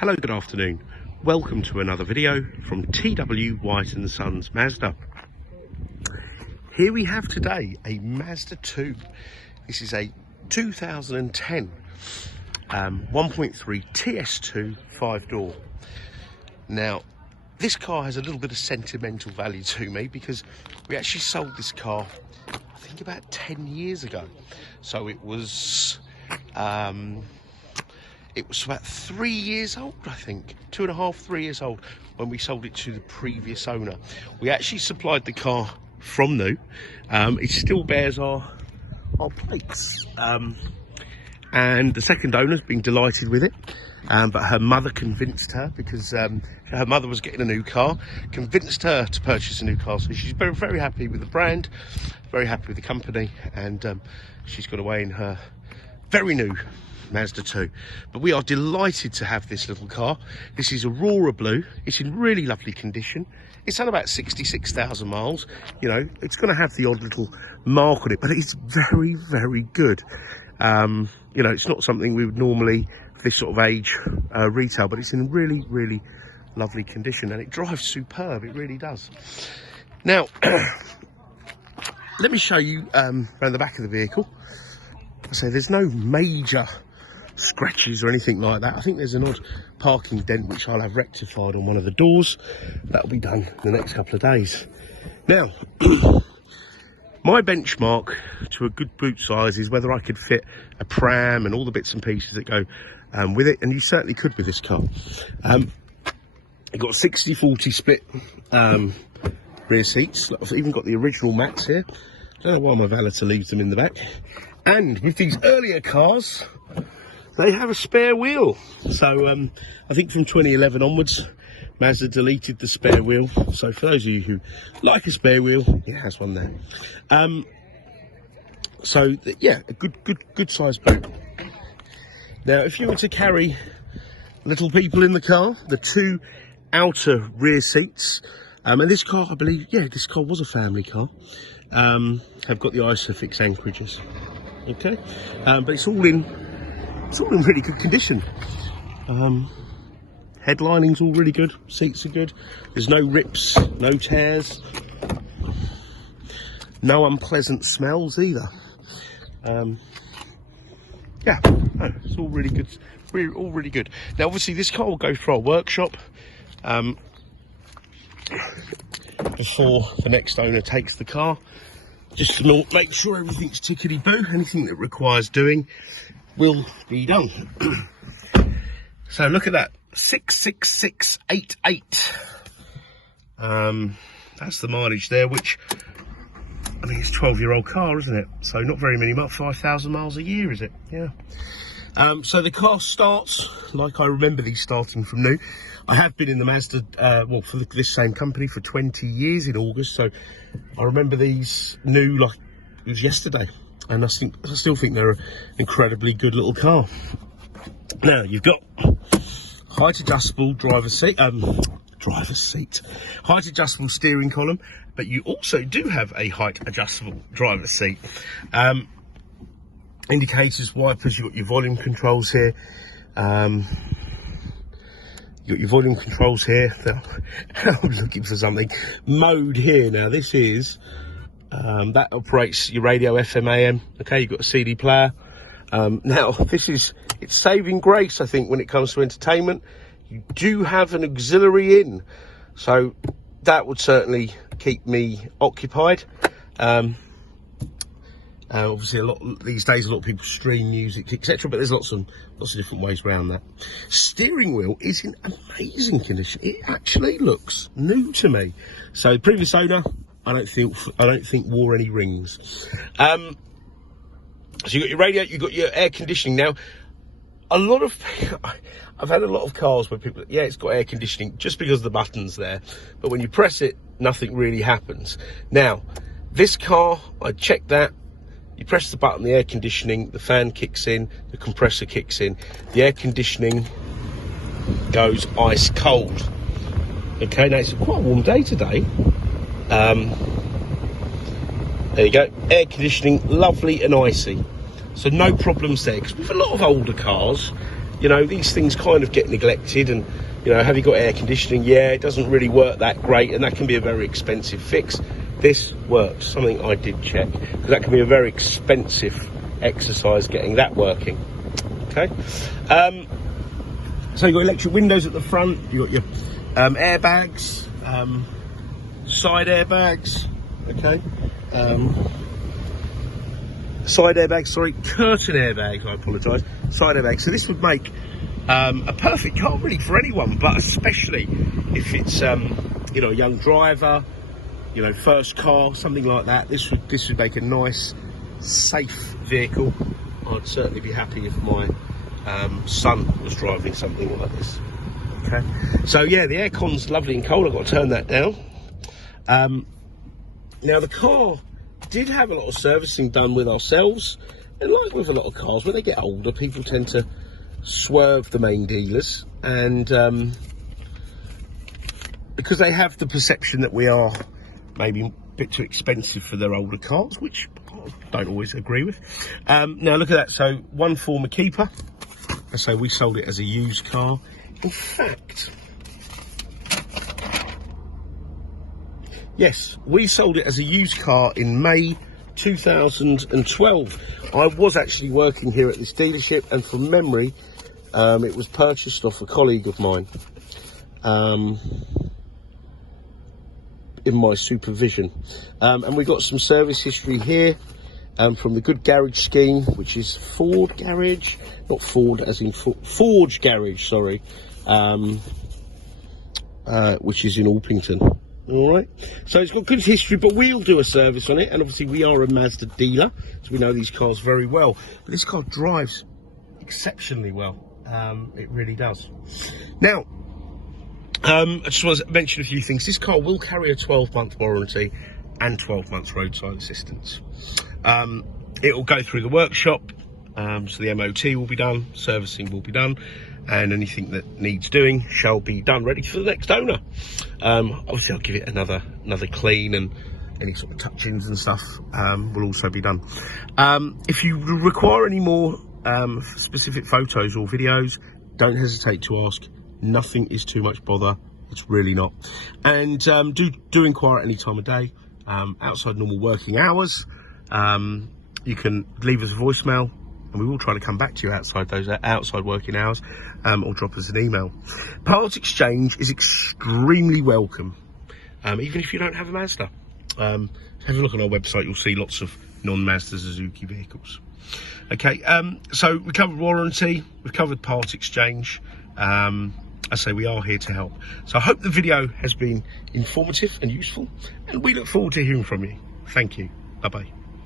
Hello, good afternoon. Welcome to another video from T.W White Sons Mazda. Here we have today a Mazda 2. This is a 2010 1.3 TS2 5-door. Now, this car has a little bit of sentimental value to me because we actually sold this car, I think, about 10 years ago. So it was about 3 years old, I think, 2.5, 3 years old when we sold it to the previous owner. We actually supplied the car from new. It still bears our plates, and the second owner's been delighted with it, but her mother convinced her, because her mother was getting a new car, convinced her to purchase a new car. So she's very, very happy with the brand, very happy with the company, and she's got away in her very new Mazda 2. But we are delighted to have this little car. This is Aurora Blue. It's in really lovely condition. It's had about 66,000 miles. You know, it's going to have the odd little mark on it, but it's very, very good. You know, it's not something we would normally, for this sort of age, retail, but it's in really, really lovely condition, and it drives superb. It really does. Now, let me show you around the back of the vehicle. I say there's no major scratches or anything like that. I think there's an odd parking dent which I'll have rectified on one of the doors. That'll be done in the next couple of days. Now, my benchmark to a good boot size is whether I could fit a pram and all the bits and pieces that go with it, and you certainly could with this car. It got 60-40 split rear seats. I've even got the original mats here. I don't know why my valeter leaves them in the back. And with these earlier cars, they have a spare wheel. So I think from 2011 onwards, Mazda deleted the spare wheel. So for those of you who like a spare wheel, it has one there. So yeah, a good size boot. Now, if you were to carry little people in the car, the two outer rear seats, and this car, I believe, yeah, this car was a family car, have got the ISOFIX anchorages. Okay, but it's all in really good condition. Headlining's all really good, seats are good, there's no rips, no tears, no unpleasant smells either. Yeah, no, it's all really good, all really good. Now, obviously, this car will go through our workshop before the next owner takes the car, just to make sure everything's tickety-boo. Anything that requires doing will be done. So look at that, 66688. That's the mileage there, which, I mean, it's a 12-year-old car, isn't it? So not very many, about 5,000 miles a year, is it? Yeah. So the car starts like I remember these starting from new. I have been in the Mazda, well, for this same company for 20 years in August, so I remember these new like it was yesterday, and I still think they're an incredibly good little car. Now, you've got height adjustable driver's seat, height adjustable steering column, but you also do have a height adjustable driver's seat. Indicators, wipers, you've got your volume controls here. You've got your volume controls here. I'm looking for something. Mode here. Now, this is, that operates your radio, FM, AM. Okay, you've got a CD player. Now, it's saving grace, I think, when it comes to entertainment. You do have an auxiliary in, so that would certainly keep me occupied. Obviously, these days, a lot of people stream music, etc. But there's lots of different ways around that. Steering wheel is in amazing condition. It actually looks new to me. So, the previous owner, I don't think wore any rings. So you got your radio, you got your air conditioning. Now, I've had a lot of cars where people, yeah, it's got air conditioning just because of the buttons there, but when you press it, nothing really happens. Now, this car, I checked that. You press the button, the air conditioning, the fan kicks in, the compressor kicks in, the air conditioning goes ice cold. Okay, now it's quite a warm day today. There you go, air conditioning, lovely and icy. So no problems there, because with a lot of older cars, You know, these things kind of get neglected, and you know, have you got air conditioning? Yeah, it doesn't really work that great, and that can be a very expensive fix. This works, something I did check, because that can be a very expensive exercise getting that working. Okay, so you've got electric windows at the front, you've got your airbags, side airbags, okay, side airbags, sorry, curtain airbags, I apologise, side airbags. So this would make a perfect car really for anyone, but especially if it's you know, a young driver, you know, first car, something like that. This would make a nice, safe vehicle. I'd certainly be happy if my son was driving something like this. Okay, so yeah, the aircon's lovely and cold. I've got to turn that down. Now the car did have a lot of servicing done with ourselves, and like with a lot of cars, when they get older, people tend to swerve the main dealers, and because they have the perception that we are maybe a bit too expensive for their older cars, which I don't always agree with. Now look at that, so one former keeper. So we sold it as a used car. In fact, yes, we sold it as a used car in May 2012. I was actually working here at this dealership, and from memory, it was purchased off a colleague of mine in my supervision. And we got some service history here from the Good Garage scheme, which is Ford Garage, not Ford as in Forge Garage, sorry, which is in Orpington. All right, so it's got good history, but we'll do a service on it, and obviously we are a Mazda dealer, so we know these cars very well. But this car drives exceptionally well. It really does. Now, I just want to mention a few things. This car will carry a 12-month warranty and 12 months roadside assistance. It will go through the workshop, so the MOT will be done, servicing will be done, and anything that needs doing shall be done, ready for the next owner. Obviously I'll give it another clean, and any sort of touch-ins and stuff will also be done. If you require any more specific photos or videos, don't hesitate to ask. Nothing is too much bother, it's really not. And do inquire at any time of day, outside normal working hours. You can leave us a voicemail, and we will try to come back to you outside those outside working hours, or drop us an email. Part exchange is extremely welcome, even if you don't have a Mazda. Have a look on our website, you'll see lots of non-Mazda Suzuki vehicles. Okay, so we covered warranty, we've covered part exchange. I say we are here to help. So I hope the video has been informative and useful, and we look forward to hearing from you. Thank you. Bye-bye.